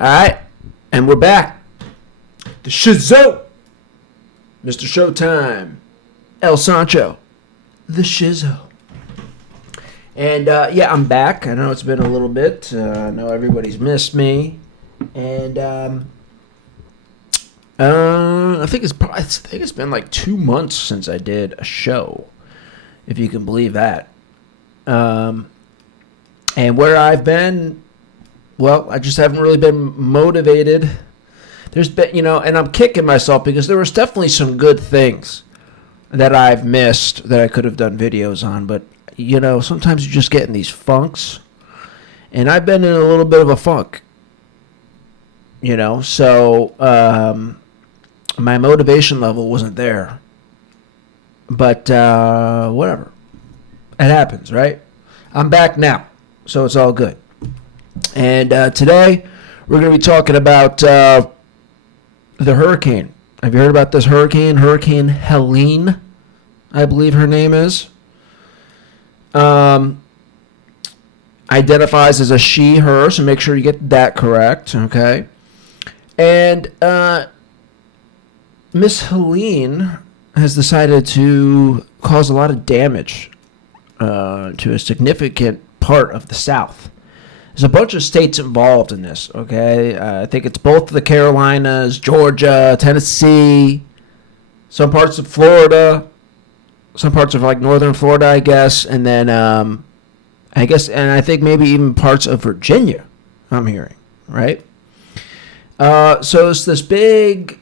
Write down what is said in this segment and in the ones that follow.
All right, and we're back. The Shizow, Mr. Showtime, El Sancho, the Shizow. And yeah, I'm back. I know it's been a little bit. I know everybody's missed me, and I think it's been like 2 months since I did a show, if you can believe that. And where I've been, well, I just haven't really been motivated. There's been, and I'm kicking myself because there was definitely some good things that I've missed that I could have done videos on. But, sometimes you just get in these funks. And I've been in a little bit of a funk. So my motivation level wasn't there. But whatever. It happens, right? I'm back now. So it's all good. And today, we're going to be talking about the hurricane. Have you heard about this hurricane? Hurricane Helene, I believe her name is. Identifies as a she, her, so make sure you get that correct, okay? And Miss Helene has decided to cause a lot of damage to a significant part of the South. There's a bunch of states involved in this, okay? I think it's both the Carolinas, Georgia, Tennessee, some parts of Florida, some parts of like northern Florida, I guess, and then I think maybe even parts of Virginia, I'm hearing, right? So it's this big,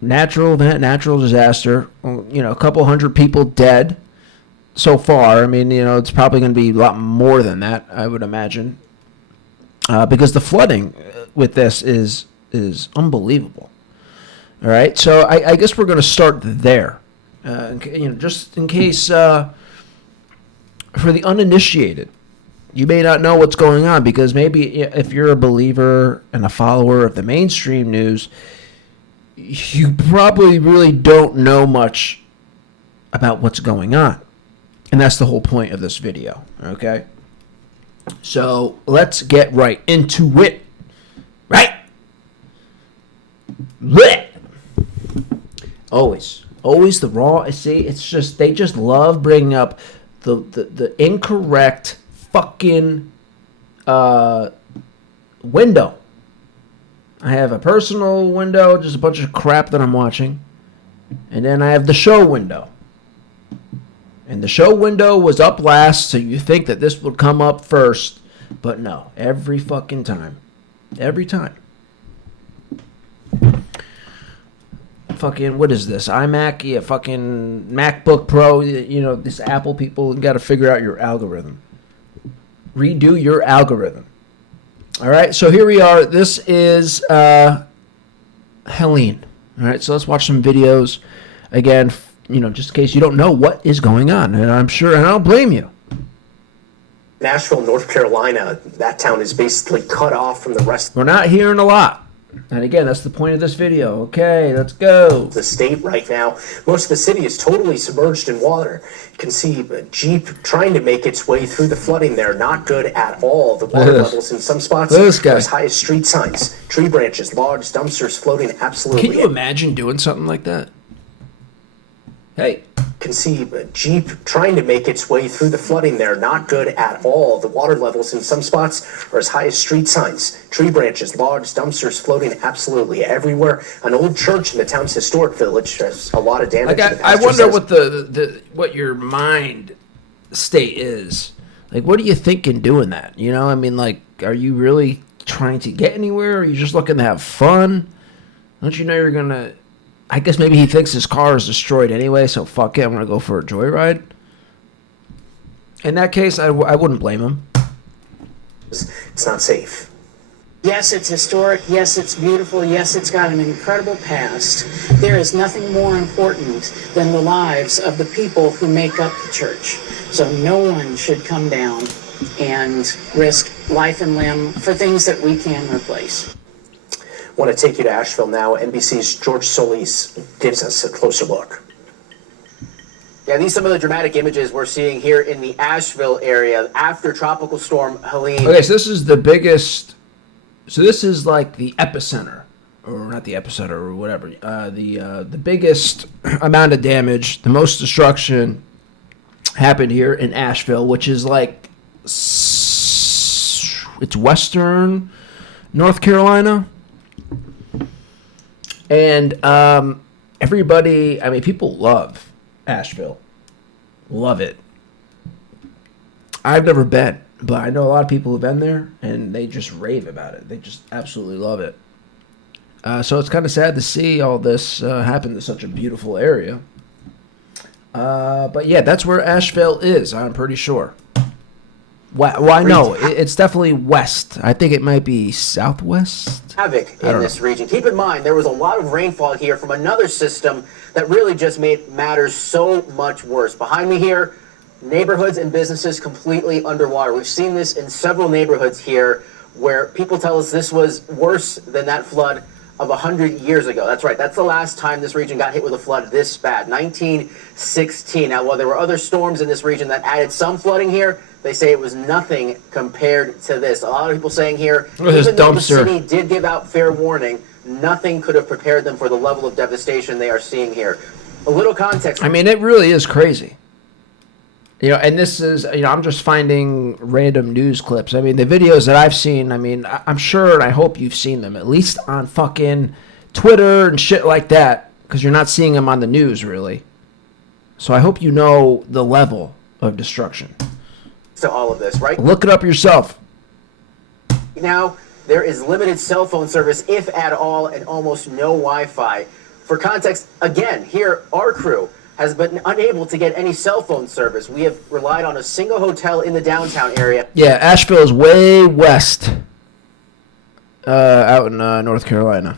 natural event, natural disaster, a couple hundred people dead. So far, I mean, it's probably going to be a lot more than that, I would imagine, because the flooding with this is unbelievable. All right, so I guess we're going to start there, just in case for the uninitiated, you may not know what's going on because maybe if you're a believer and a follower of the mainstream news, you probably really don't know much about what's going on. And that's the whole point of this video, okay? So let's get right into it, right? Blech. Always the raw. See, it's just they just love bringing up the incorrect fucking window. I have a personal window, just a bunch of crap that I'm watching, and then I have the show window. And the show window was up last, so you think that this would come up first. But no, every fucking time. Every time. Fucking, what is this? iMac? Yeah, fucking MacBook Pro. This Apple people got to figure out your algorithm. Redo your algorithm. All right, so here we are. This is Helene. All right, so let's watch some videos. Again, just in case you don't know what is going on. And I'm sure, and I don't blame you. Nashville, North Carolina, that town is basically cut off from the rest. We're not hearing a lot. And again, that's the point of this video. Okay, let's go. The state right now, most of the city is totally submerged in water. You can see a Jeep trying to make its way through the flooding there. Not good at all. The water levels in some spots are as high as street signs. Tree branches, logs, dumpsters floating absolutely. Can you imagine doing something like that? Hey. Can see a Jeep trying to make its way through the flooding there. Not good at all. The water levels in some spots are as high as street signs. Tree branches, logs, dumpsters floating absolutely everywhere. An old church in the town's historic village has a lot of damage. I wonder what what your mind state is. Like, what are you thinking doing that? I mean, like, are you really trying to get anywhere? Or are you just looking to have fun? Don't you know you're going to... I guess maybe he thinks his car is destroyed anyway, so fuck it, I'm going to go for a joyride. In that case, I wouldn't blame him. It's not safe. Yes, it's historic. Yes, it's beautiful. Yes, it's got an incredible past. There is nothing more important than the lives of the people who make up the church. So no one should come down and risk life and limb for things that we can replace. I want to take you to Asheville now. NBC's George Solis gives us a closer look. Yeah, these are some of the dramatic images we're seeing here in the Asheville area after Tropical Storm Helene. Okay, so this is the biggest So this is like the epicenter, or not the epicenter, or whatever. The biggest amount of damage, the most destruction happened here in Asheville, which is like it's western North Carolina, and everybody. I mean, people love Asheville, love it. I've never been, but I know a lot of people who've been there, and they just rave about it. They just absolutely love it. So it's kind of sad to see all this happen to such a beautiful area. But yeah, that's where Asheville is, I'm pretty sure. Why no, it's definitely west. I think it might be southwest. Havoc in this region. Keep in mind, there was a lot of rainfall here from another system that really just made matters so much worse. Behind me here, neighborhoods and businesses completely underwater. We've seen this in several neighborhoods here where people tell us this was worse than that flood of 100 years ago. That's right. That's the last time this region got hit with a flood this bad, 1916. Now, while there were other storms in this region that added some flooding here, they say it was nothing compared to this. A lot of people saying here, even though the city did give out fair warning, nothing could have prepared them for the level of devastation they are seeing here. A little context. I mean, it really is crazy. You know, and this is, you know, I'm just finding random news clips. I mean, the videos that I've seen, I mean, I'm sure and I hope you've seen them, at least on fucking Twitter and shit like that, because you're not seeing them on the news, really. So I hope you know the level of destruction. To all of this, right? Look it up yourself. Now, there is limited cell phone service, if at all, and almost no Wi-Fi. For context, again, here, our crew has been unable to get any cell phone service. We have relied on a single hotel in the downtown area. Yeah, Asheville is way west, out in North Carolina.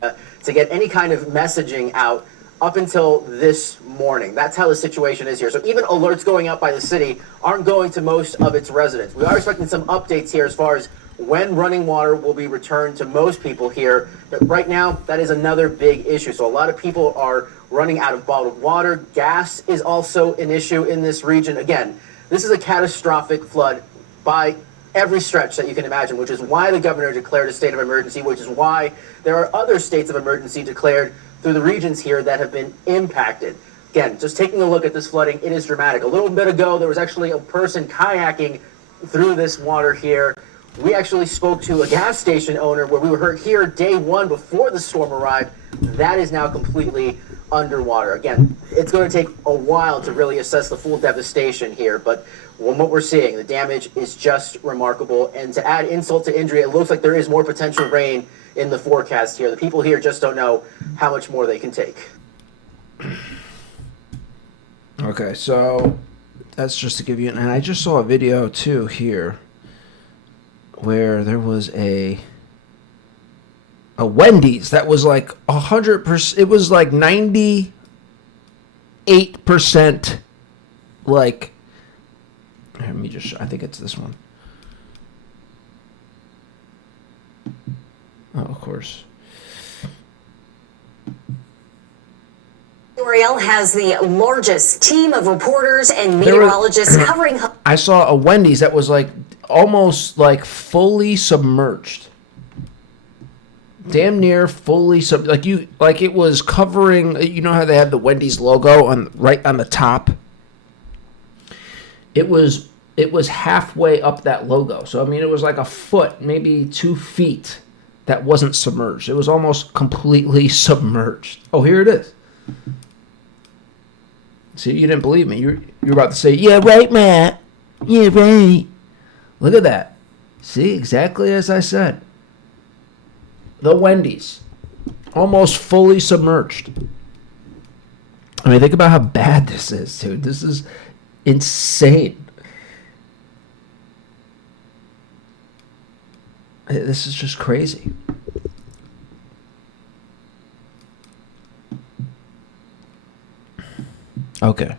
To get any kind of messaging out up until this morning. That's how the situation is here. So even alerts going out by the city aren't going to most of its residents. We are expecting some updates here as far as when running water will be returned to most people here. But right now, that is another big issue. So a lot of people are running out of bottled water. Gas is also an issue in this region. Again, this is a catastrophic flood by every stretch that you can imagine, which is why the governor declared a state of emergency, which is why there are other states of emergency declared through the regions here that have been impacted. Again, just taking a look at this flooding, it is dramatic. A little bit ago, there was actually a person kayaking through this water here. We actually spoke to a gas station owner where we were here day one before the storm arrived. That is now completely underwater. Again, it's going to take a while to really assess the full devastation here, but from what we're seeing, the damage is just remarkable. And to add insult to injury, it looks like there is more potential rain in the forecast here. The people here just don't know how much more they can take. Okay, so that's just to give you, and I just saw a video too here where there was a Wendy's that was like 100%. It was like 98%. Like, let me just. I think it's this one. Oh, of course. L'Oreal has the largest team of reporters and meteorologists covering. I saw a Wendy's that was like almost like fully submerged. Damn near fully like it was covering. You know how they have the Wendy's logo on right on the top. It was halfway up that logo. So I mean, it was like a foot, maybe 2 feet. That wasn't submerged. It was almost completely submerged. Oh, here it is. See, you didn't believe me. You're about to say, yeah, right, Matt. Yeah, right. Look at that. See, exactly as I said. The Wendy's. Almost fully submerged. I mean, think about how bad this is, dude. This is insane. This is just crazy. Okay.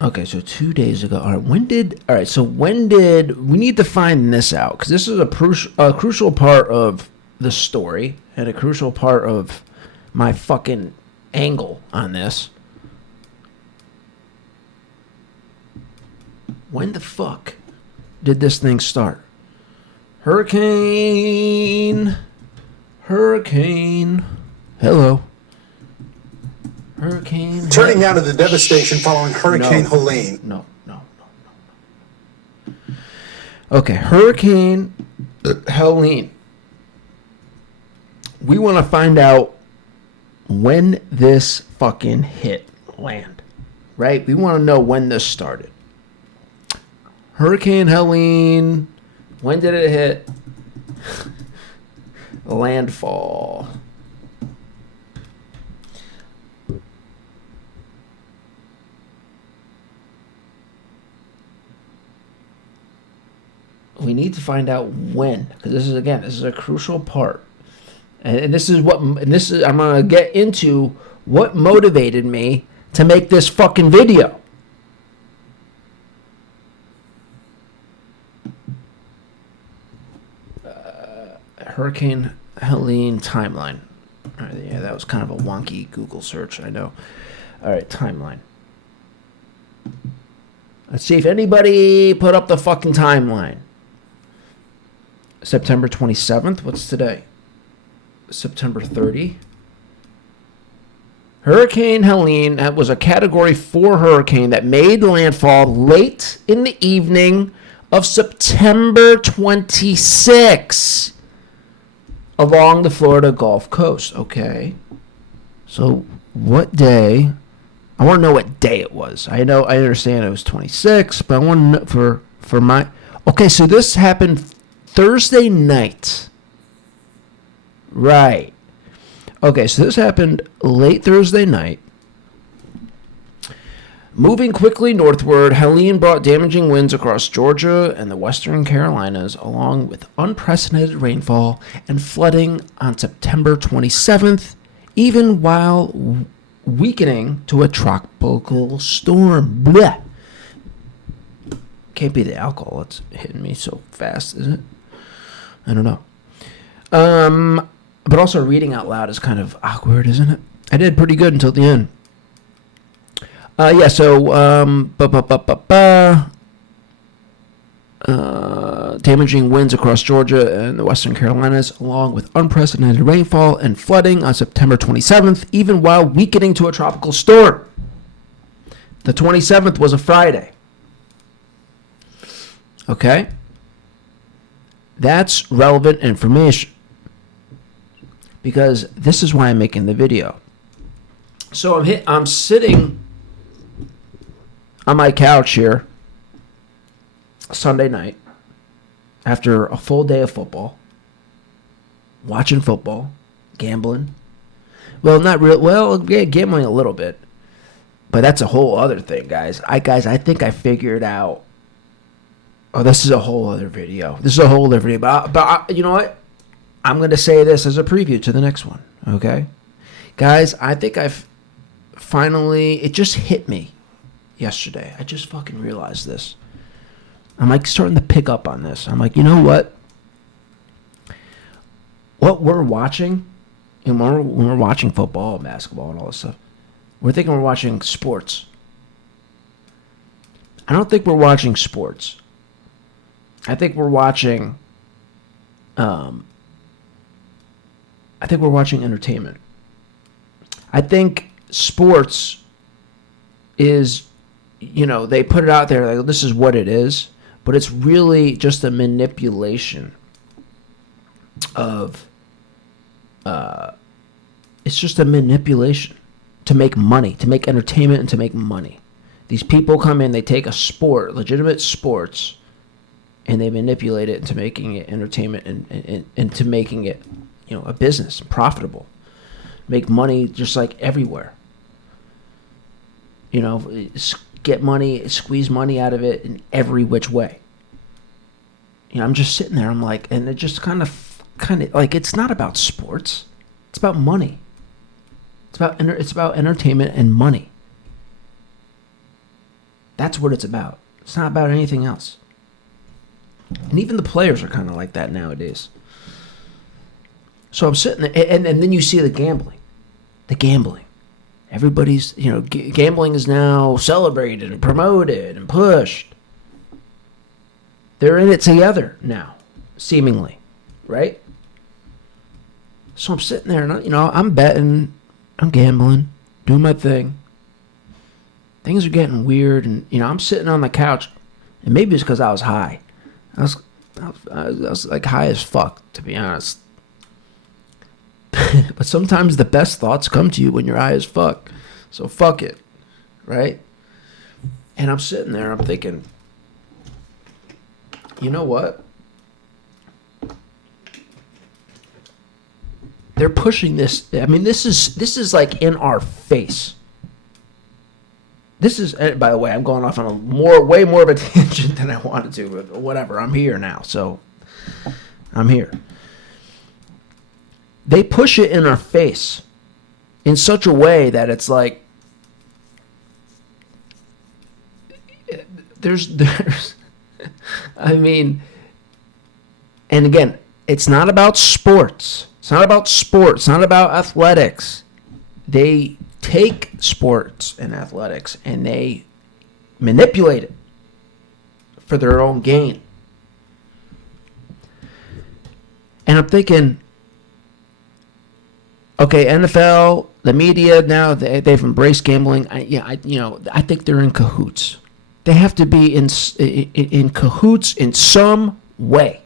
Okay, so 2 days ago. All right, when did we need to find this out? Because this is a crucial part of the story and a crucial part of my fucking angle on this. When the fuck did this thing start? Hurricane. Hello. Hurricane. Turning now to the devastation following Hurricane Helene. No. Okay, Hurricane Helene. We want to find out when this fucking hit land, right? We want to know when this started. Hurricane Helene, when did it hit? Landfall. We need to find out when, because this is a crucial part, and I'm gonna get into what motivated me to make this fucking video. Hurricane Helene timeline. All right, yeah, that was kind of a wonky Google search, I know. All right, timeline. Let's see if anybody put up the fucking timeline. September 27th. What's today? September 30. Hurricane Helene was a Category 4 hurricane that made landfall late in the evening of September 26 along the Florida Gulf Coast. Okay. So what day? I want to know what day it was. I understand it was 26, but I want to know for my... Okay, so this happened Thursday night. Right. Okay, so this happened late Thursday night. Moving quickly northward, Helene brought damaging winds across Georgia and the Western Carolinas, along with unprecedented rainfall and flooding on September 27th, even while weakening to a tropical storm. Blech. Can't be the alcohol. It's hitting me so fast, is it? I don't know. But also reading out loud is kind of awkward, isn't it? I did pretty good until the end. Damaging winds across Georgia and the Western Carolinas, along with unprecedented rainfall and flooding on September 27th, even while weakening to a tropical storm. The 27th was a Friday. Okay? That's relevant information, because this is why I'm making the video. So I'm sitting on my couch here Sunday night after a full day of football, watching football, gambling. Well, not real. Well, yeah, gambling a little bit, but that's a whole other thing, guys. I think I figured out. Oh, this is a whole other video. But you know what? I'm going to say this as a preview to the next one, okay? Guys, I think I've finally... It just hit me yesterday. I just fucking realized this. I'm like starting to pick up on this. I'm like, you know what? What we're watching, and when we're watching football, basketball, and all this stuff, we're thinking we're watching sports. I don't think we're watching sports. I think we're watching entertainment. I think sports is, they put it out there like this is what it is, but it's really just a manipulation of it's just a manipulation to make money, to make entertainment and to make money. These people come in, they take a sport, legitimate sports, and they manipulate it into making it entertainment and into making it, a business, profitable. Make money just like everywhere. Get money, squeeze money out of it in every which way. I'm just sitting there, I'm like, and it just kind of like, it's not about sports. It's about money. It's about entertainment and money. That's what it's about. It's not about anything else. And even the players are kind of like that nowadays. So I'm sitting there, and then you see the gambling. Everybody's, gambling is now celebrated and promoted and pushed. They're in it together now. seemingly, right? So I'm sitting there, and I'm betting, I'm gambling, doing my thing. Things are getting weird, and I'm sitting on the couch, and maybe it's because I was high. I was like high as fuck, to be honest. But sometimes the best thoughts come to you when you're high as fuck. So fuck it, right? And I'm sitting there, I'm thinking, you know what? They're pushing this. I mean, this is like in our face. This is, by the way, I'm going off on way more of a tangent than I wanted to, but whatever. I'm here now, so I'm here. They push it in our face in such a way that it's like there's I mean, and again, it's not about sports. It's not about sport. It's not about athletics. They take sports and athletics and they manipulate it for their own gain. And I'm thinking, okay, NFL, the media now they've embraced gambling. I think they're in cahoots. They have to be in cahoots in some way.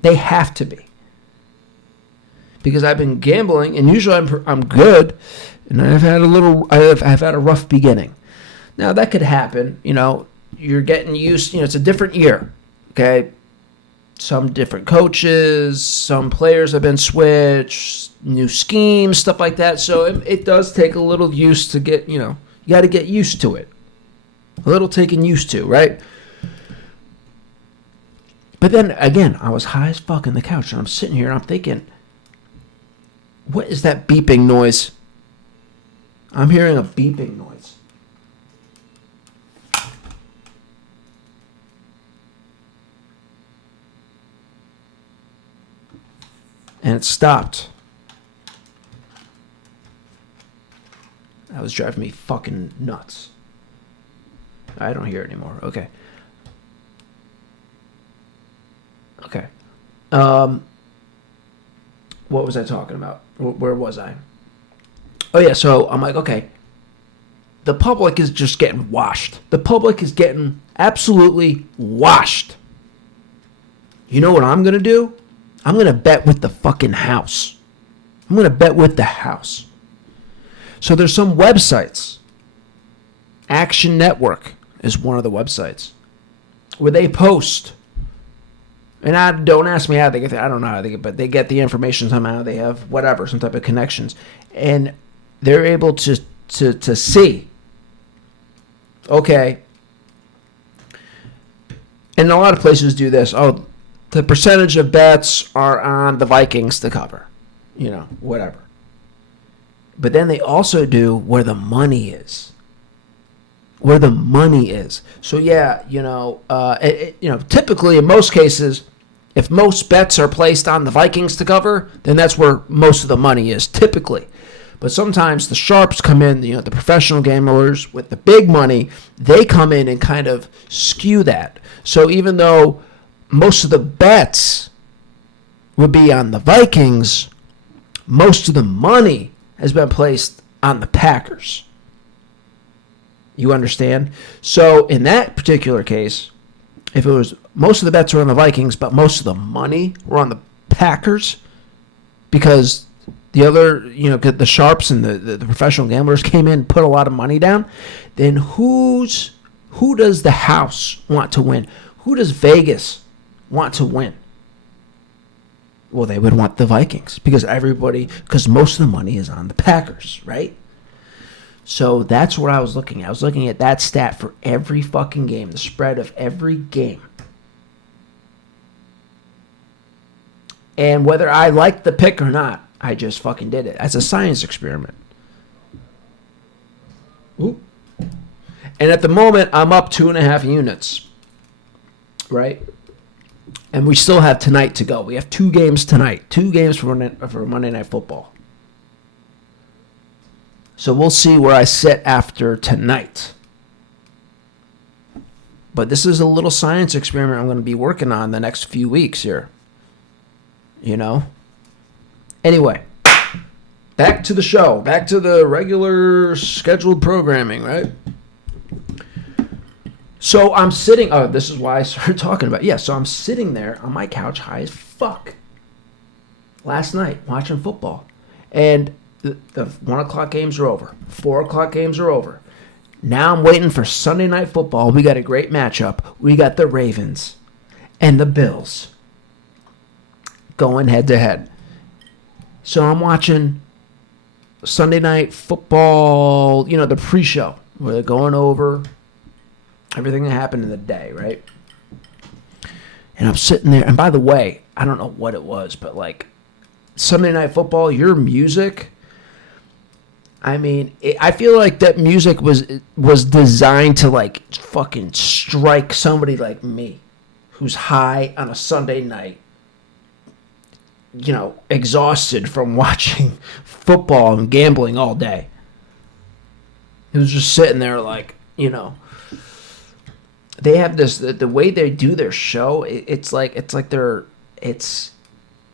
They have to be. Because I've been gambling, and usually I'm good, and I've had a rough beginning. Now that could happen. You're getting used. It's a different year. Okay, some different coaches, some players have been switched, new schemes, stuff like that. So it does take a little use to get. You got to get used to it. A little taken used to, right? But then again, I was high as fuck on the couch, and I'm sitting here, and I'm thinking, what is that beeping noise? I'm hearing a beeping noise. And it stopped. That was driving me fucking nuts. I don't hear it anymore. Okay. What was I talking about? Where was I? Oh, yeah, so I'm like, okay. The public is just getting washed. The public is getting absolutely washed. You know what I'm going to do? I'm going to bet with the fucking house. I'm going to bet with the house. So there's some websites. Action Network is one of the websites where they post. And don't ask me how they get that. I don't know how they get, but they get the information somehow. They have whatever, some type of connections, and they're able to see. Okay. And a lot of places do this. Oh, the percentage of bets are on the Vikings to cover, whatever. But then they also do where the money is. Where the money is. So yeah, typically in most cases, if most bets are placed on the Vikings to cover, then that's where most of the money is, typically. But sometimes the sharps come in, the professional gamblers with the big money, they come in and kind of skew that. So even though most of the bets would be on the Vikings, most of the money has been placed on the Packers. You understand? So in that particular case, if it was most of the bets were on the Vikings, but most of the money were on the Packers, because the other, the sharps and the professional gamblers came in and put a lot of money down, then who does the house want to win? Who does Vegas want to win? Well, they would want the Vikings because most of the money is on the Packers, right? So that's what I was looking at. I was looking at that stat for every fucking game, the spread of every game. And whether I liked the pick or not, I just fucking did it as a science experiment. Ooh. And at the moment, I'm up 2.5 units, right? And we still have tonight to go. We have 2 games tonight. 2 games for Monday Night Football. So we'll see where I sit after tonight. But this is a little science experiment I'm going to be working on the next few weeks here. You know? Anyway, back to the show. Back to the regular scheduled programming, right? So I'm sitting... Oh, this is why I started talking about... Yeah, so I'm sitting there on my couch high as fuck last night watching football. And the 1 o'clock games are over. 4 o'clock games are over. Now I'm waiting for Sunday Night Football. We got a great matchup. We got the Ravens and the Bills going head to head. So I'm watching Sunday Night Football, you know, the pre-show, where they're going over everything that happened in the day, right? And I'm sitting there, and by the way, I don't know what it was, but like Sunday Night Football, your music, I mean, I feel like that music was designed to like fucking strike somebody like me who's high on a Sunday night, you know, exhausted from watching football and gambling all day. It was just sitting there like, you know, they have this, the way they do their show, it's like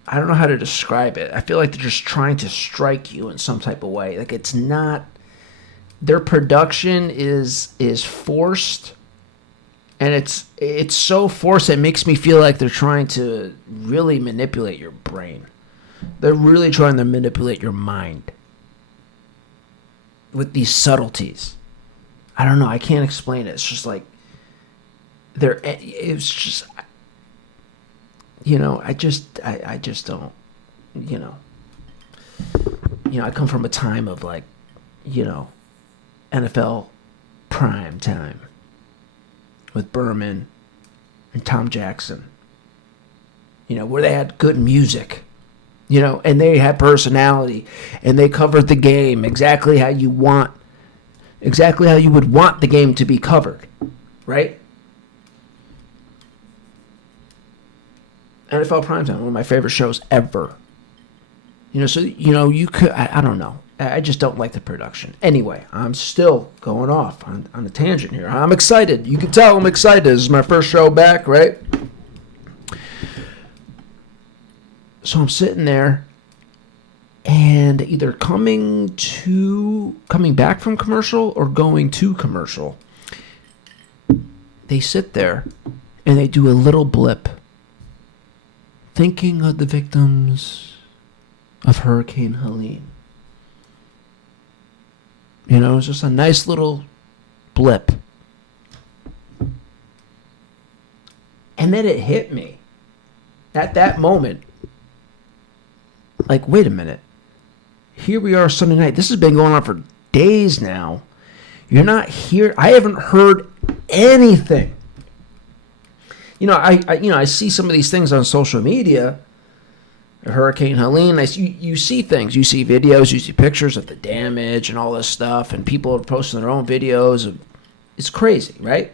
I don't know how to describe it. I feel like they're just trying to strike you in some type of way. Like it's not, their production is forced, and it's so forced it makes me feel like they're trying to really manipulate your brain. They're really trying to manipulate your mind with these subtleties. I don't know. I can't explain it. It's just like it's just, you know, I just don't, you know, I come from a time of like, you know, NFL prime time with Berman and Tom Jackson, you know, where they had good music, you know, and they had personality, and they covered the game exactly how you would want the game to be covered, right? NFL Primetime, one of my favorite shows ever. You know, so, you know, you could, I don't know. I just don't like the production. Anyway, I'm still going off on a tangent here. I'm excited. You can tell I'm excited. This is my first show back, right? So I'm sitting there, and either coming back from commercial or going to commercial, they sit there and they do a little blip, thinking of the victims of Hurricane Helene. You know, it's just a nice little blip. And then it hit me at that moment. Like, wait a minute. Here we are Sunday night. This has been going on for days now. You're not here. I haven't heard anything. You know, I see some of these things on social media. Hurricane Helene. You see things. You see videos. You see pictures of the damage and all this stuff. And people are posting their own videos. It's crazy, right?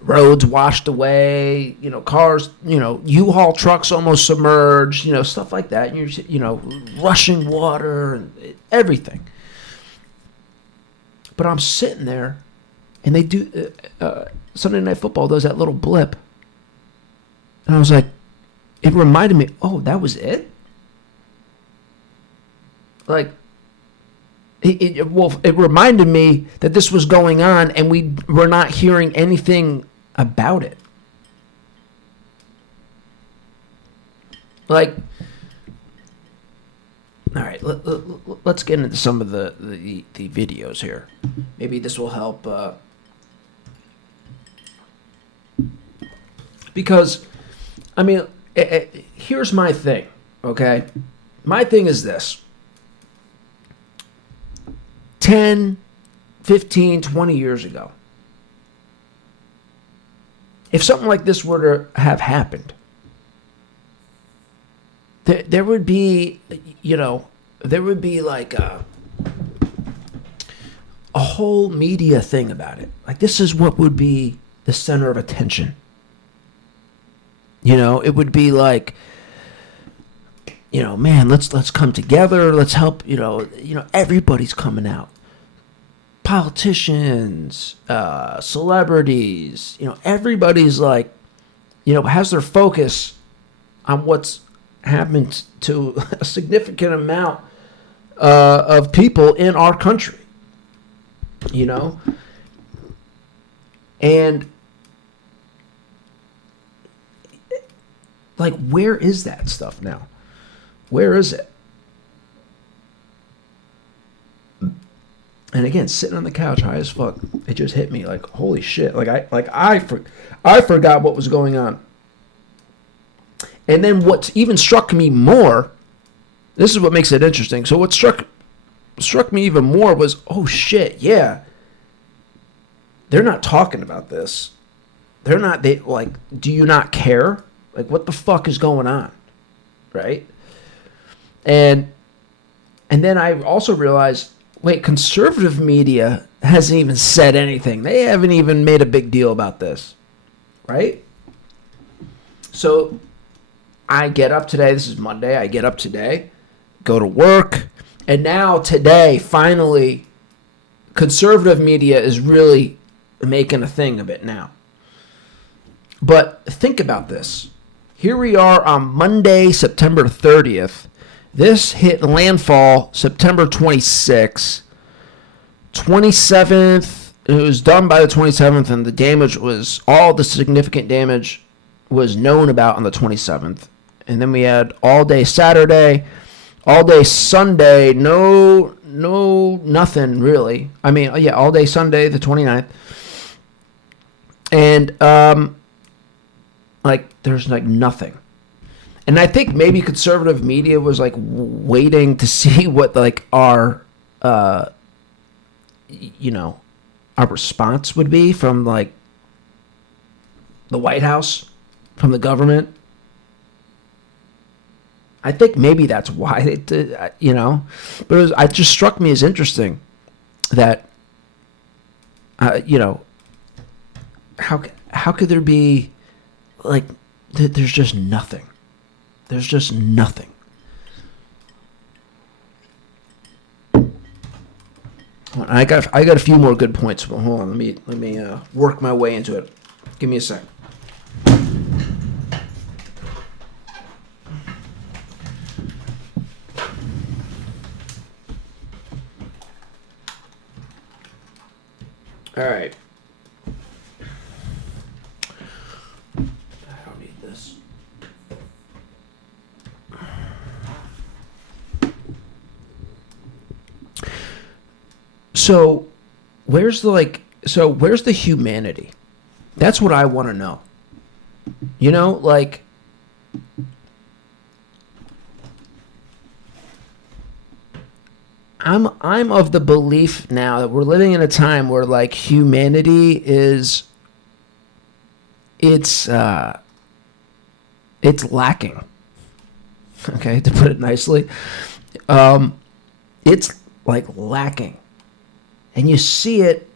Roads washed away. You know, cars. You know, U-Haul trucks almost submerged. You know, stuff like that. And you're, you know, rushing water and everything. But I'm sitting there, and they do. Sunday Night Football does that little blip. And I was like, it reminded me, oh, that was it? Like, it reminded me that this was going on, and we were not hearing anything about it. Like, all right, let's get into some of the videos here. Maybe this will help. Because, I mean, here's my thing, okay? My thing is this. 10, 15, 20 years ago, if something like this were to have happened, there would be, you know, there would be like a whole media thing about it. Like, this is what would be the center of attention. You know, it would be like, you know, man, let's come together. Let's help, you know, everybody's coming out. politicians, celebrities, everybody's like, has their focus on what's happened to a significant amount of people in our country, and like, where is that stuff now? Where is it? And again, sitting on the couch high as fuck, it just hit me like, holy shit. I forgot what was going on. And then what even struck me more, this is what makes it interesting. So what struck me even more was, oh shit, yeah. They're not talking about this. Do you not care? Like, what the fuck is going on? Right? And then I also realized, wait, conservative media hasn't even said anything. They haven't even made a big deal about this. Right? So I get up today. This is Monday. I get up today, go to work. And now today, finally, conservative media is really making a thing of it now. But think about this. Here we are on Monday, September 30th. This hit landfall September 26th. 27th, it was done by the 27th, and the damage was, all the significant damage was known about on the 27th. And then we had all day Saturday, all day Sunday, nothing really. I mean, yeah, all day Sunday, the 29th. And, there's nothing. And I think maybe conservative media was waiting to see what our response would be from the White House, from the government. I think maybe that's why they did, but it just struck me as interesting that, how could there be, there's just nothing. There's just nothing. I got a few more good points. Well, hold on, let me work my way into it. Give me a sec. All right. I don't need this. So, where's the humanity? That's what I want to know. I'm of the belief now that we're living in a time where humanity is it's lacking. Okay, to put it nicely. It's lacking. And you see it,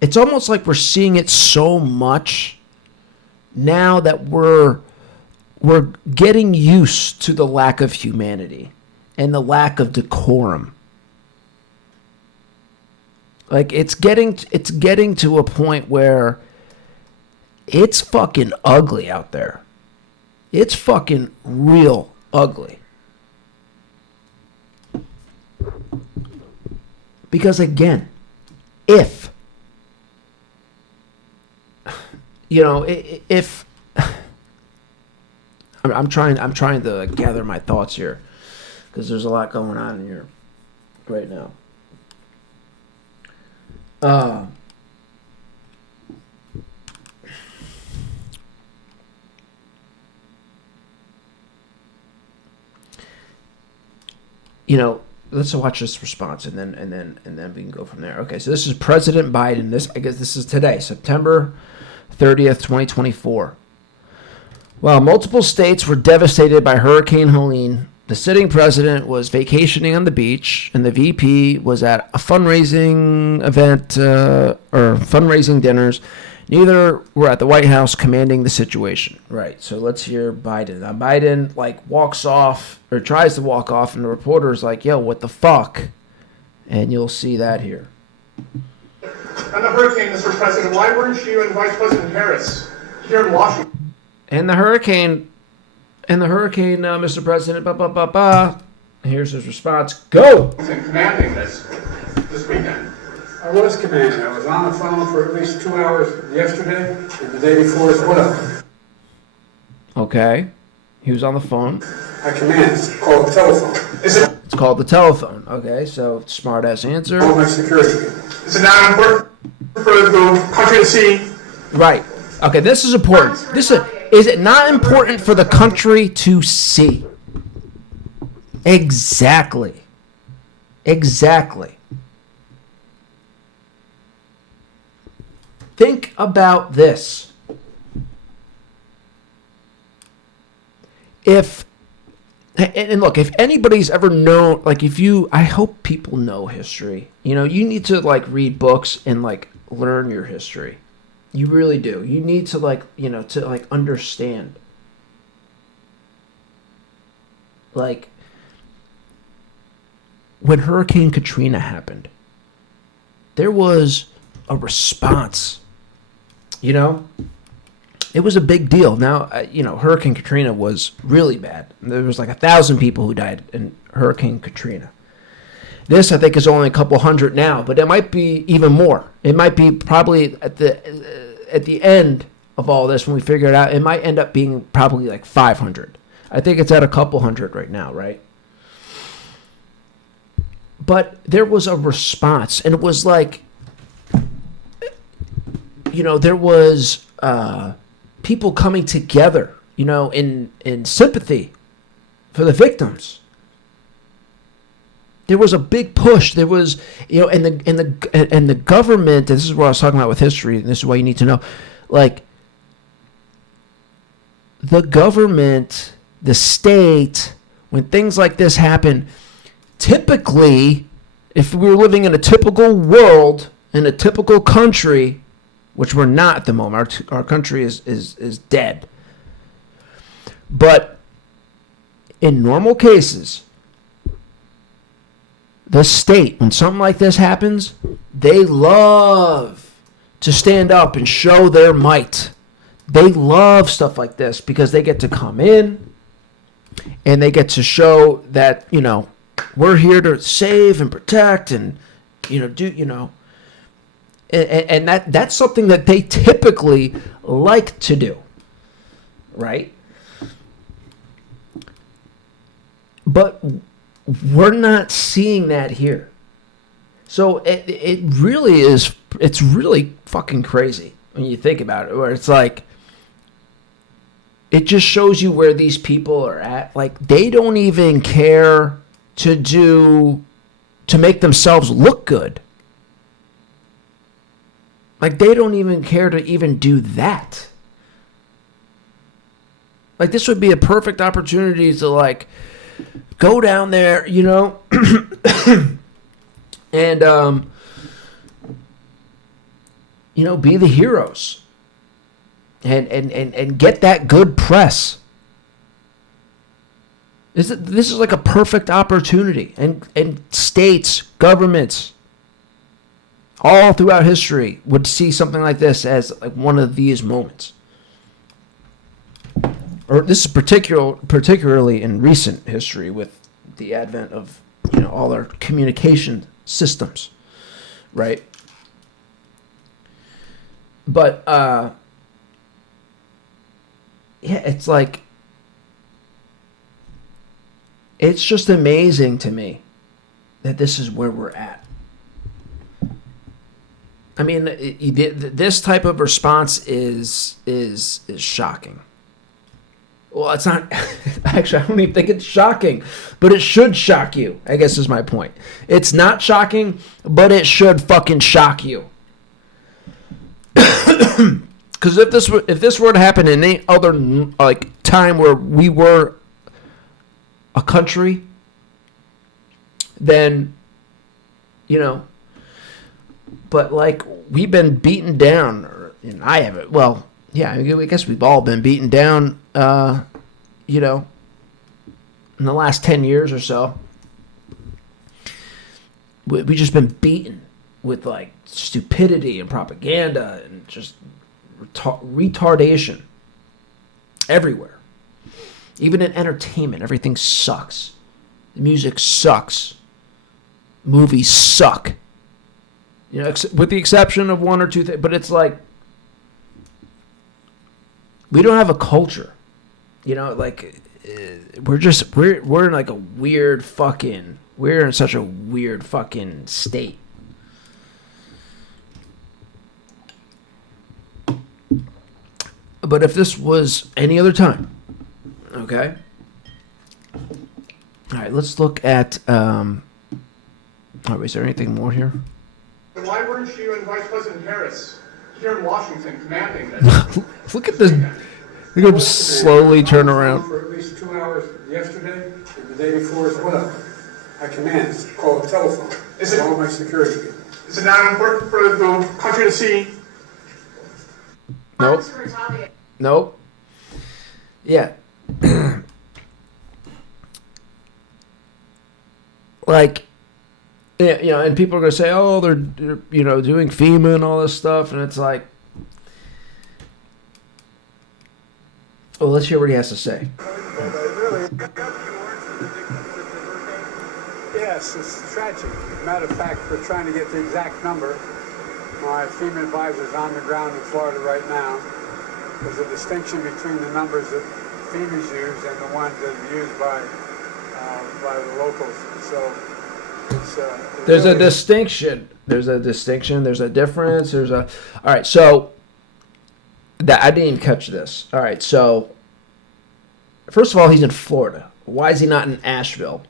it's almost like we're seeing it so much now that we're getting used to the lack of humanity and the lack of decorum. It's getting to a point where it's fucking ugly out there. It's fucking real ugly. Because again, if I'm trying to gather my thoughts here, because there's a lot going on in here right now. Let's watch this response, and then we can go from there. Okay, so this is President Biden. I guess this is today, September 30th, 2024. While multiple states were devastated by Hurricane Helene, the sitting president was vacationing on the beach, and the VP was at a fundraising event or fundraising dinners. Neither were at the White House commanding the situation. Right, so let's hear Biden. Now, Biden, walks off, or tries to walk off, and the reporter's like, yo, what the fuck? And you'll see that here. And the hurricane, Mr. President, why weren't you and Vice President Harris here in Washington? And the hurricane, Mr. President, Here's his response. Go! Commanding this weekend. I was commanding. I was on the phone for at least 2 hours yesterday and the day before as well. Okay. He was on the phone. I command. It's called the telephone. It's called the telephone. Okay, so smart ass answer. All my security. Is it not important for the country to see? Right. Okay, this is important. Is it not important for the country to see? Exactly. Think about this. And look, if anybody's ever known, like I hope people know history. You know, you need to like read books and like learn your history. You really do. You need to to understand. Like, when Hurricane Katrina happened, there was a response. You know? It was a big deal. Now, Hurricane Katrina was really bad. There was like 1,000 people who died in Hurricane Katrina. This, I think, is only a couple hundred now, but it might be even more. It might be probably at the end of all this, when we figure it out, it might end up being probably like 500. I think it's at a couple hundred right now, right? But there was a response, and it was like, there was people coming together, in sympathy for the victims. There was a big push. There was, and the government. And this is what I was talking about with history, and this is why you need to know, like, the government, the state, when things like this happen, typically, if we were living in a typical world, in a typical country, which we're not at the moment, our country is dead. But in normal cases, the state, when something like this happens, they love to stand up and show their might. They love stuff like this because they get to come in and they get to show that, we're here to save and protect and, and that's something that they typically like to do, right? But we're not seeing that here. So it really is, it's really fucking crazy when you think about it, where it's like, it just shows you where these people are at. Like, they don't even care to make themselves look good. Like, they don't even care to even do that. Like, this would be a perfect opportunity to, like, go down there, and, be the heroes. And get that good press. This is like a perfect opportunity. And states, governments, all throughout history would see something like this as like one of these moments. Or this is particularly in recent history with the advent of all our communication systems, right? But it's like, it's just amazing to me that this is where we're at. I mean, this type of response is shocking. Well, it's not. Actually, I don't even think it's shocking, but it should shock you, I guess is my point. It's not shocking, but it should fucking shock you. Because if this were to happen in any other like time where we were a country, then but like, we've been beaten down, and I haven't. Well, yeah, I guess we've all been beaten down, in the last 10 years or so. We just been beaten. with like stupidity and propaganda and just retardation everywhere. Even in entertainment, everything sucks. The music sucks. Movies suck. You know, with the exception of one or two things, but it's like we don't have a culture. You know, like we're in like a weird fucking. We're in such a weird fucking state. But if this was any other time, okay. All right, let's look at. Oh, is there anything more here? Then why weren't you and Vice President Harris here in Washington commanding this? Look at this. Look at him slowly turn around. For at least 2 hours yesterday and the day before as well. I command to call the telephone. Is it- all my security people. Is it not important for the country to see? Nope. Nope. Yeah. Like, yeah, you know, and people are gonna say, "Oh, they're you know doing FEMA and all this stuff," and it's like, well, let's hear what he has to say. Yes, it's tragic. Matter of fact, we're trying to get the exact number. My FEMA advisor is on the ground in Florida right now. There's a distinction between the numbers that FEMA's use and the ones that are used by the locals. So it's There's a distinction. There's a distinction. There's a difference. There's a. All right, so that I didn't even catch this. All right, so first of all, he's in Florida. Why is he not in Asheville?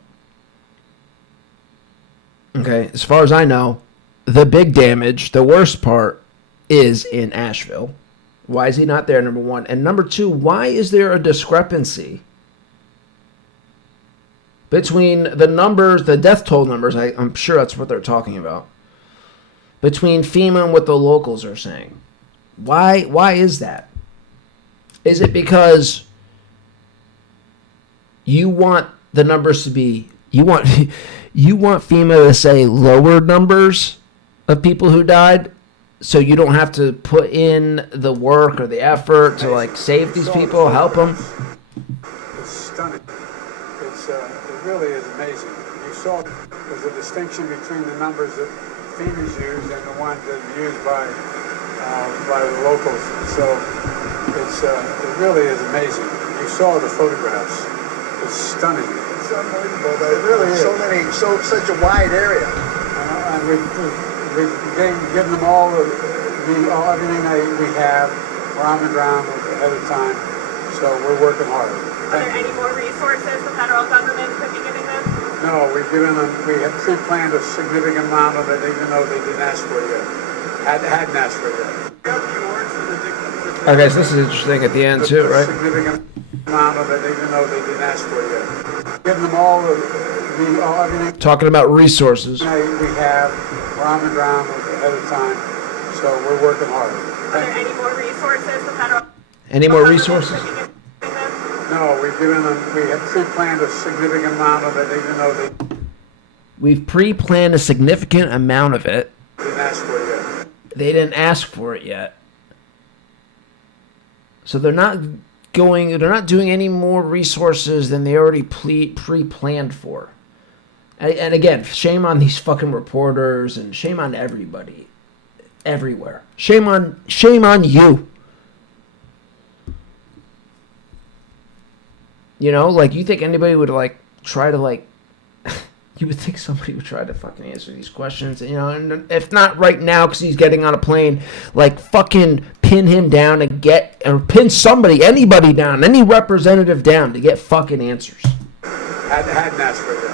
Okay, as far as I know, the big damage, the worst part, is in Asheville. Why is he not there, number one? And number two, why is there a discrepancy between the numbers, the death toll numbers, I'm sure that's what they're talking about, between FEMA and what the locals are saying? Why is that? Is it because you want the numbers to be, you want FEMA to say lower numbers of people who died, so you don't have to put in the work or the effort to like save these people, help them? It's stunning. It really is amazing. You saw there's a distinction between the numbers that FEMA's used and the ones that are used by the locals. So it really is amazing. You saw the photographs. It's stunning. It's unbelievable. But it really is. Such a wide area. And we've given them all everything we have. We're on the ground ahead of time. So we're working hard. Are there any more resources the federal government could be giving them? No, we have pre-planned a significant amount of it, even though they didn't ask for it yet. Hadn't asked for it yet. Okay, so this is interesting at the end too, right? Significant amount of it, even though they didn't ask for it yet. Giving them all everything Talking about resources. we have. We're on the ground ahead of time, so we're working hard. Are there any more resources the federal Any more government resources? could be giving them? No, we have pre-planned a significant amount of it, even though they We've pre-planned a significant amount of it. didn't ask for it yet. They didn't ask for it yet. So they're not doing any more resources than they already pre-planned for. And again, shame on these fucking reporters and shame on everybody everywhere. Shame on you. You know, like, you think anybody would like try to like you would think somebody would try to fucking answer these questions, you know, and if not right now because he's getting on a plane, like fucking pin him down and pin anybody down, any representative down to get fucking answers. Hadn't asked for it yet.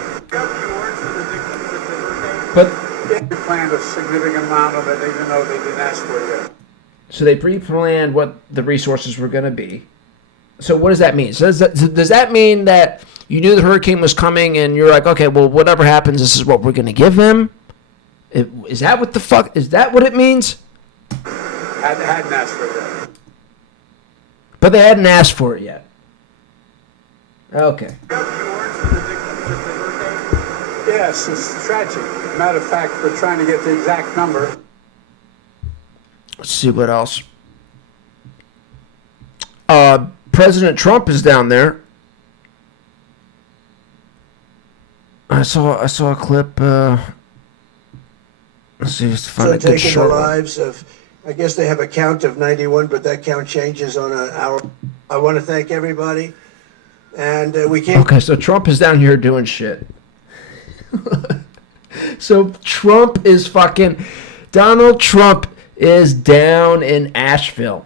But We planned a significant amount of it, even though they didn't ask for it yet. so they pre-planned what the resources were going to be. So what does that mean? So does that mean that you knew the hurricane was coming and you're like, okay, well, whatever happens, this is what we're going to give him? Is that what the fuck? Is that what it means? Hadn't asked for it yet. But they hadn't asked for it yet. Okay. Yes, it's tragic. Matter of fact, we're trying to get the exact number. Let's see what else. President Trump is down there. I saw a clip. Let's see if I find a good taking the short one. lives of, I guess they have a count of 91, but that count changes on an hour. I want to thank everybody. And we came. Okay, so Trump is down here doing shit. So Trump is fucking. Donald Trump is down in Asheville.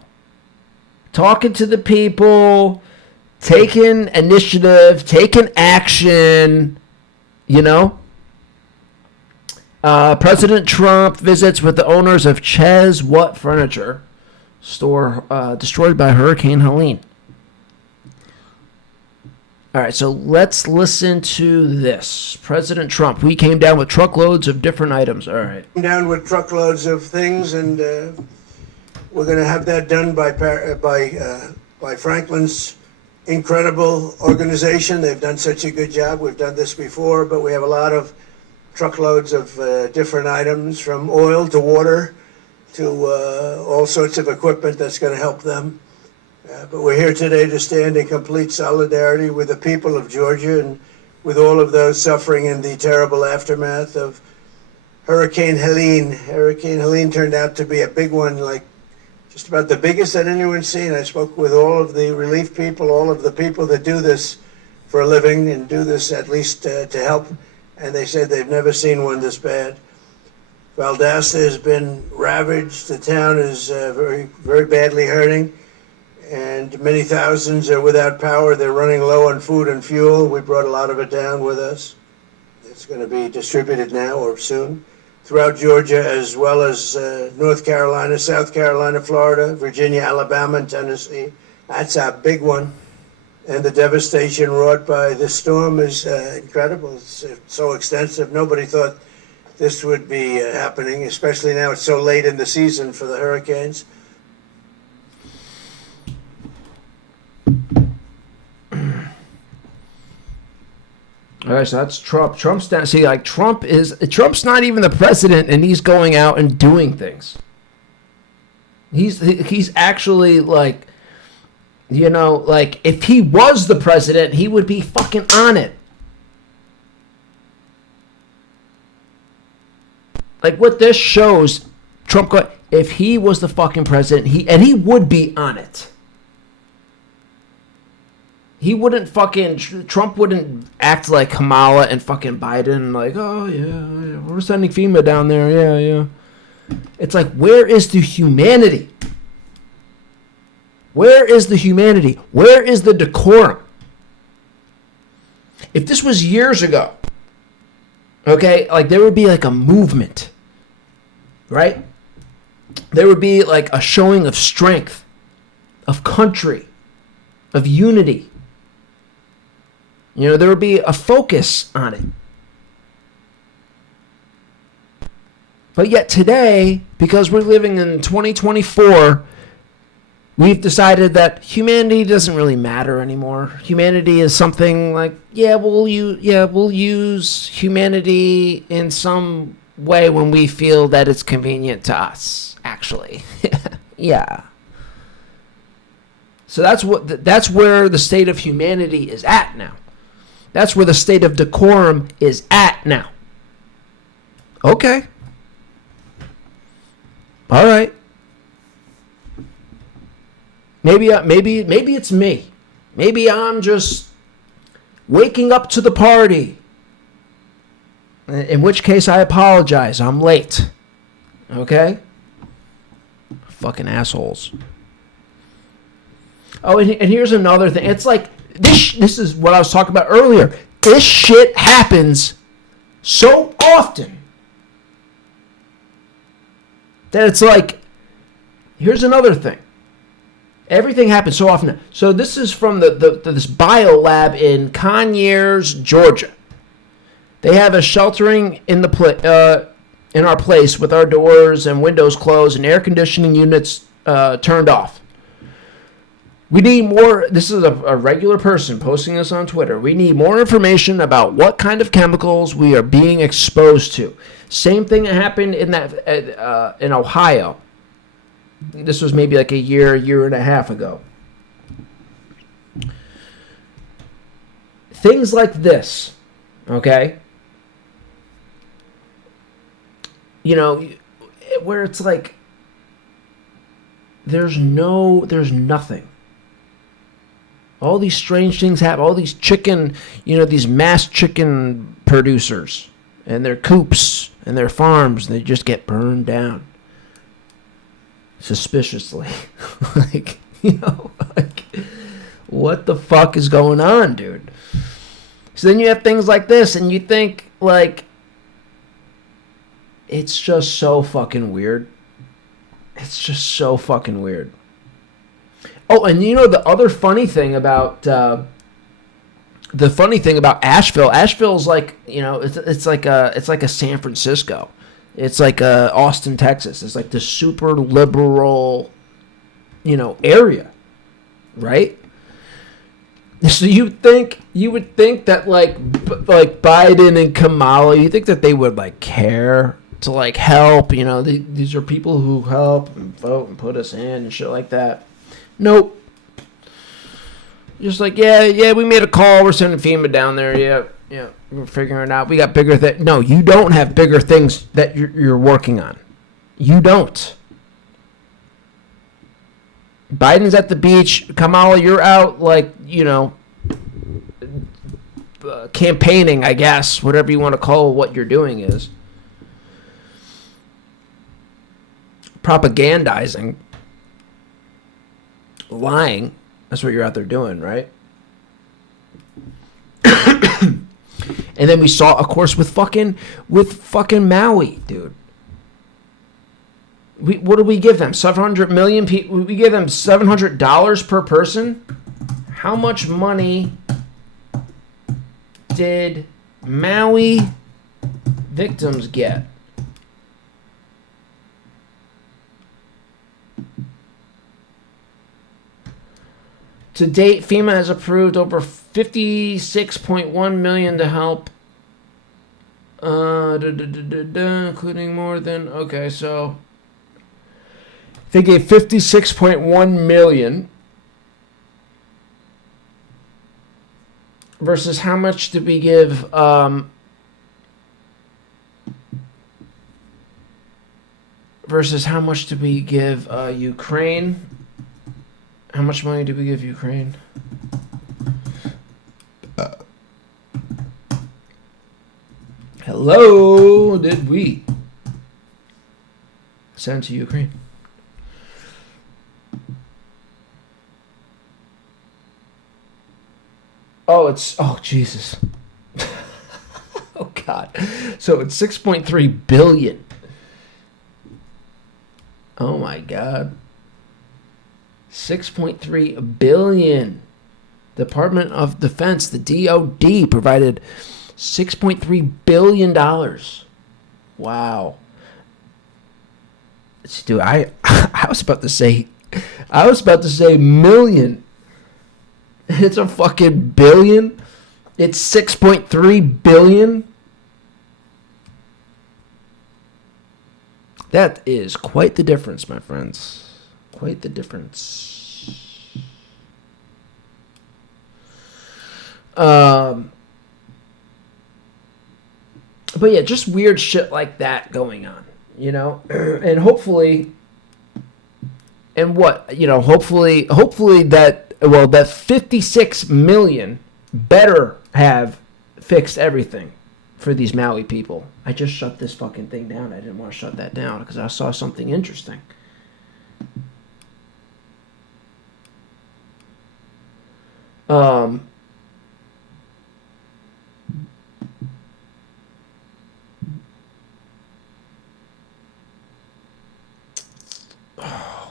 Talking to the people, taking initiative, taking action, you know? President Trump visits with the owners of Ches What Furniture store destroyed by Hurricane Helene. All right, so let's listen to this. President Trump, we came down with truckloads of different items. All right. Down with truckloads of things, and we're going to have that done by Franklin's incredible organization. They've done such a good job. We've done this before, but we have a lot of truckloads of different items, from oil to water to all sorts of equipment that's going to help them. But we're here today to stand in complete solidarity with the people of Georgia and with all of those suffering in the terrible aftermath of Hurricane Helene. Hurricane Helene turned out to be a big one, like just about the biggest that anyone's seen. I spoke with all of the relief people, all of the people that do this for a living and do this at least to help, and they said they've never seen one this bad. Valdosta has been ravaged. The town is very, very badly hurting, and many thousands are without power. They're running low on food and fuel. We brought a lot of it down with us. It's going to be distributed now or soon throughout Georgia, as well as North Carolina, South Carolina, Florida, Virginia, Alabama, and Tennessee. That's a big one. And the devastation wrought by this storm is incredible. It's so extensive. Nobody thought this would be happening, especially now it's so late in the season for the hurricanes. All right, so that's Trump. Trump's down. See, like Trump's not even the president, and he's going out and doing things. He's actually like, you know, like if he was the president, he would be fucking on it. Like what this shows, if he was the fucking president, he would be on it. He wouldn't Trump wouldn't act like Kamala and fucking Biden, like, oh, yeah, we're sending FEMA down there, yeah. It's like, where is the humanity? Where is the humanity? Where is the decorum? If this was years ago, okay, like there would be like a movement, right? There would be like a showing of strength, of country, of unity. You know, there would be a focus on it. But yet today, because we're living in 2024, we've decided that humanity doesn't really matter anymore. Humanity is something like, we'll use humanity in some way when we feel that it's convenient to us, actually. Yeah. So that's where the state of humanity is at now. That's where the state of decorum is at now. Okay. All right. Maybe it's me. Maybe I'm just waking up to the party. In which case I apologize. I'm late. Okay? Fucking assholes. Oh, and here's another thing. It's like this is what I was talking about earlier. This shit happens so often that it's like, here's another thing. Everything happens so often. So this is from this bio lab in Conyers, Georgia. They have us sheltering in our place with our doors and windows closed and air conditioning units turned off. We need more. This is a regular person posting this on Twitter. We need more information about what kind of chemicals we are being exposed to. Same thing that happened in in Ohio. This was maybe like a year and a half ago. Things like this, okay? You know, where it's like there's nothing. All these strange things happen. All these chicken, these mass chicken producers and their coops and their farms, they just get burned down suspiciously. like, what the fuck is going on, dude? So then you have things like this, and you think, like, it's just so fucking weird. It's just so fucking weird. Oh, and the other funny thing about Asheville's like, it's like a San Francisco. It's like Austin, Texas. It's like the super liberal, area, right? So you would think that like Biden and Kamala, you think that they would like care to like help, these are people who help and vote and put us in and shit like that. Nope. Just like, yeah, we made a call. We're sending FEMA down there. Yeah, we're figuring it out. We got bigger things. No, you don't have bigger things that you're working on. You don't. Biden's at the beach. Kamala, you're out, like, campaigning, I guess. Whatever you want to call what you're doing is. Propagandizing. Lying. That's what you're out there doing, right? And then we saw, of course, with fucking Maui, dude. What did we give them? 700 million people. We gave them $700 per person. How much money did Maui victims get? To date, FEMA has approved over $56.1 million to help, including more than, okay, so they gave $56.1 million versus how much did we give, Ukraine? How much money did we give Ukraine? Hello, did we send to Ukraine? Oh, Jesus. Oh, God. So it's 6.3 billion. Oh, my God. 6.3 billion. Department of Defense, the DOD, provided $6.3 billion. Wow. Dude, I was about to say million. It's a fucking billion. It's 6.3 billion. That is quite the difference, my friends. Quite the difference. But yeah, just weird shit like that going on, and hopefully, hopefully that 56 million better have fixed everything for these Maui people. I just shut this fucking thing down. I didn't want to shut that down because I saw something interesting. What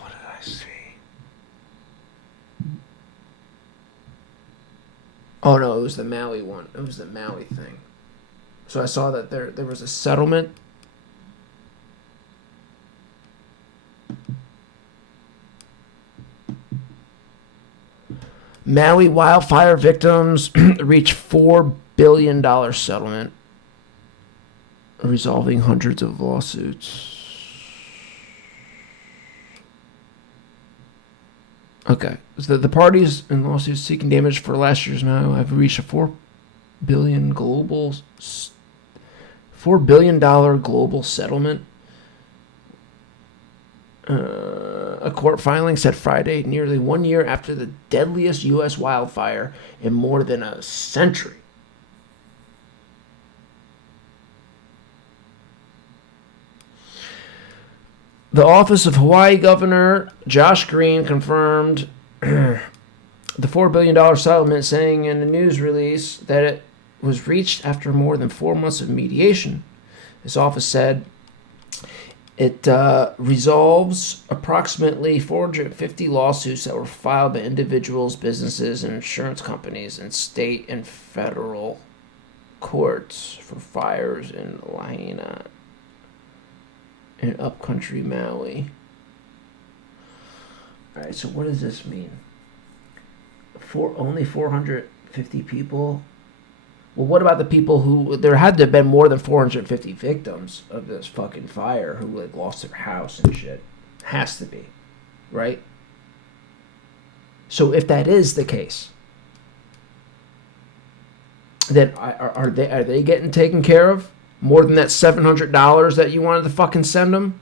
did I see? Oh no, it was the Maui one. It was the Maui thing. So I saw that there was a settlement. Maui wildfire victims reach $4 billion settlement, resolving hundreds of lawsuits. Okay. So the parties in lawsuits seeking damage for last year's Maui have reached a $4 billion global settlement. A court filing said Friday, nearly 1 year after the deadliest U.S. wildfire in more than a century. The office of Hawaii Governor Josh Green confirmed the $4 billion settlement, saying in a news release that it was reached after more than 4 months of mediation. His office said it resolves approximately 450 lawsuits that were filed by individuals, businesses, and insurance companies in state and federal courts for fires in Lahaina and upcountry Maui. All right, so what does this mean? Only 450 people? Well, what about the people who... There had to have been more than 450 victims of this fucking fire who like lost their house and shit. Has to be. Right? So if that is the case, then are they getting taken care of? More than that $700 that you wanted to fucking send them?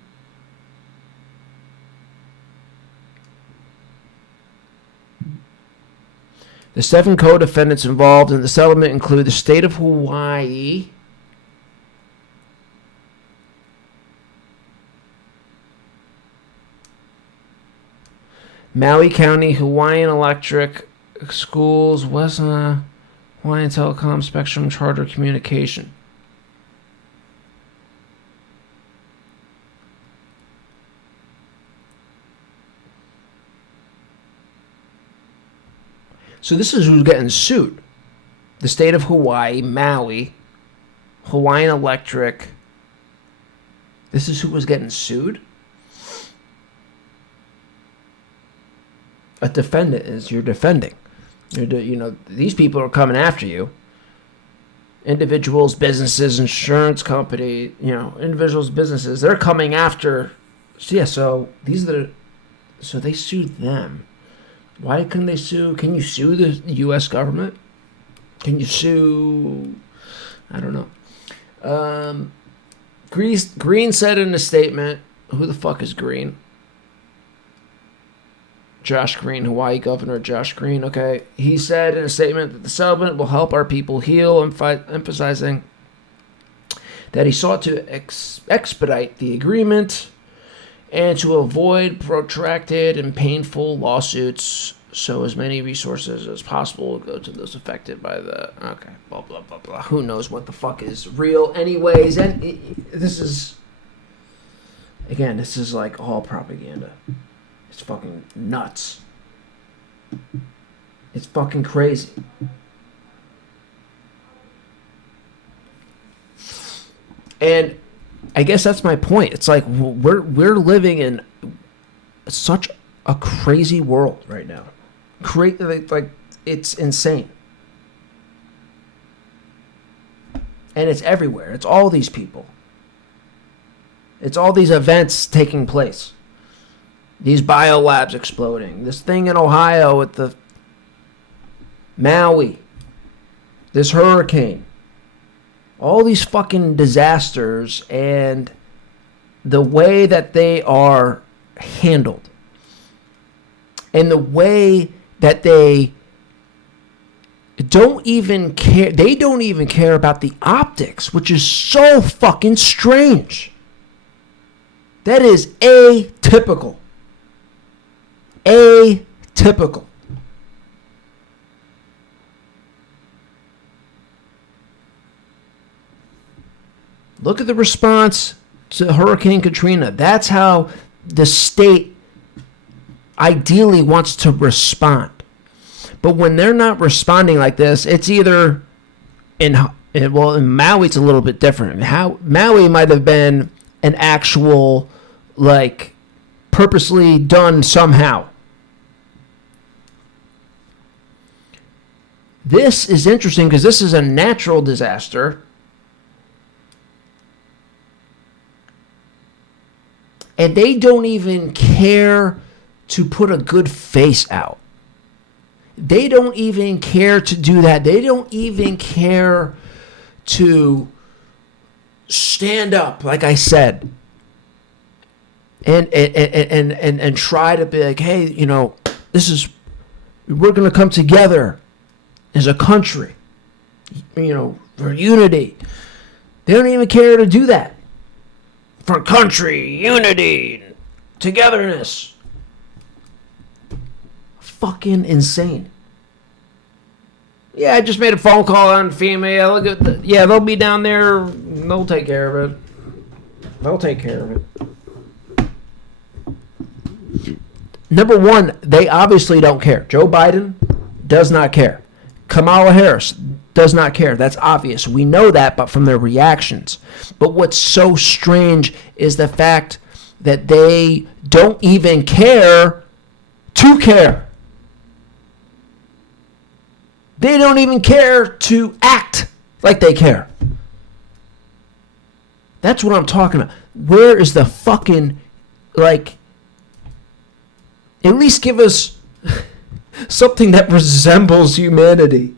The 7 co-defendants involved in the settlement include the state of Hawaii, Maui County, Hawaiian Electric, Schools, West Hawaiian Telecom, Spectrum, Charter Communication. So this is who's getting sued. The state of Hawaii, Maui, Hawaiian Electric. This is who was getting sued? A defendant is you're defending. These people are coming after you. Individuals, businesses, insurance company, individuals, businesses, they're coming after. So so they sued them. Why couldn't they sue? Can you sue the U.S. government? Can you sue? I don't know. Green said in a statement, who the fuck is Green? Josh Green, Hawaii Governor Josh Green. Okay. He said in a statement that the settlement will help our people heal, emphasizing that he sought to expedite the agreement and to avoid protracted and painful lawsuits, so as many resources as possible will go to those affected by the... Okay, blah, blah, blah, blah. Who knows what the fuck is real anyways. And this is... Again, this is like all propaganda. It's fucking nuts. It's fucking crazy. And I guess that's my point. It's like we're living in such a crazy world right now. Like it's insane. And it's everywhere. It's all these people. It's all these events taking place. These biolabs exploding. This thing in Ohio with the Maui. This hurricane. All these fucking disasters and the way that they are handled. And the way that they don't even care. They don't even care about the optics, which is so fucking strange. That is atypical. Atypical. Look at the response to Hurricane Katrina. That's how the state ideally wants to respond. But when they're not responding like this, it's either in Maui it's a little bit different. Maui might have been an actual purposely done somehow. This is interesting because this is a natural disaster. And they don't even care to put a good face out. They don't even care to do that. They don't even care to stand up, like I said, and try to be like, hey, you know, we're going to come together as a country, you know, for unity. They don't even care to do that. For country, unity, togetherness. Fucking insane. Yeah, I just made a phone call on FEMA. Look at they'll be down there. They'll take care of it. They'll take care of it. Number one, they obviously don't care. Joe Biden does not care. Kamala Harris does not care. That's obvious. We know that, but from their reactions. But what's so strange is the fact that they don't even care to care. They don't even care to act like they care. That's what I'm talking about. Where is the fucking, like, at least give us something that resembles humanity.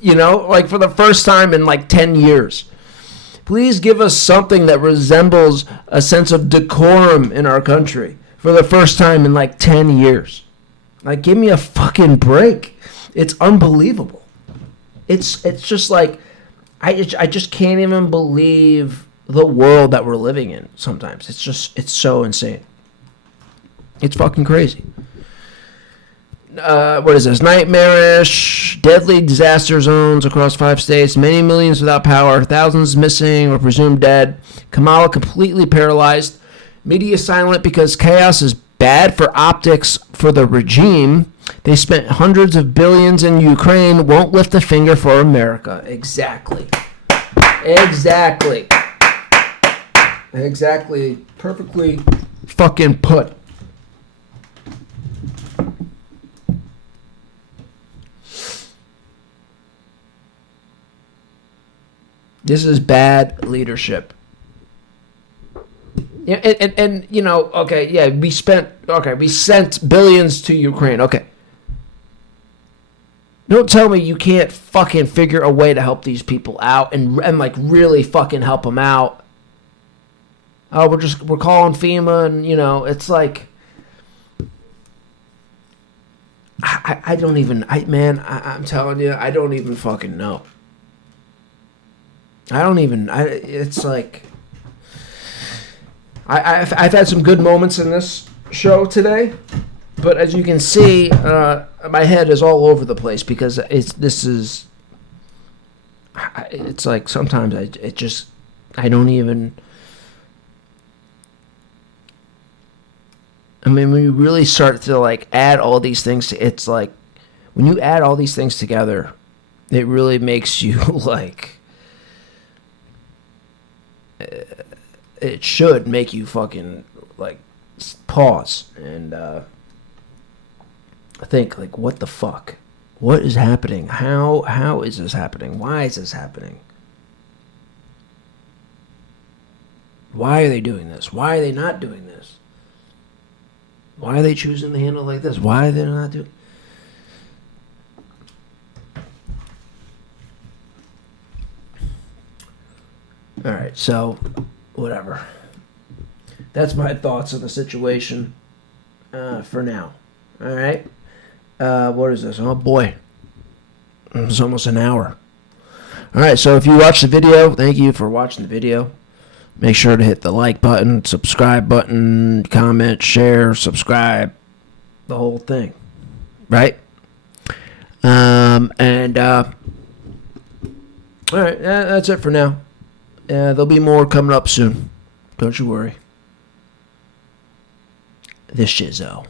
You know, like for the first time in like 10 years. Please give us something that resembles a sense of decorum in our country for the first time in like 10 years. Like, give me a fucking break. It's unbelievable. It's just like, I just can't even believe the world that we're living in sometimes. It's so insane. It's fucking crazy. What is this? Nightmarish, deadly disaster zones across 5 states, many millions without power, thousands missing or presumed dead. Kamala completely paralyzed. Media silent because chaos is bad for optics for the regime. They spent hundreds of billions in Ukraine, won't lift a finger for America. Exactly. Perfectly fucking put. This is bad leadership. Yeah, and you know, okay, yeah, we sent billions to Ukraine. Okay. Don't tell me you can't fucking figure a way to help these people out and like really fucking help them out. Oh, we're calling FEMA, and you know, it's like I'm telling you, I don't even fucking know. It's like I've had some good moments in this show today, but as you can see, my head is all over the place because it's like sometimes I don't even. I mean, when you really start to like add all these things, it's like when you add all these things together, it really makes you like. It should make you fucking like pause and think like, what the fuck? What is happening? How is this happening? Why is this happening? Why are they doing this? Why are they not doing this? Why are they choosing to handle it like this? Why are they not doing? All right, so whatever. That's my thoughts of the situation for now. All right. What is this? Oh boy, it's almost an hour. All right, so if you watched the video, thank you for watching the video. Make sure to hit the like button, subscribe button, comment, share, subscribe, the whole thing, right? All right, that's it for now. There'll be more coming up soon. Don't you worry. This Shizow.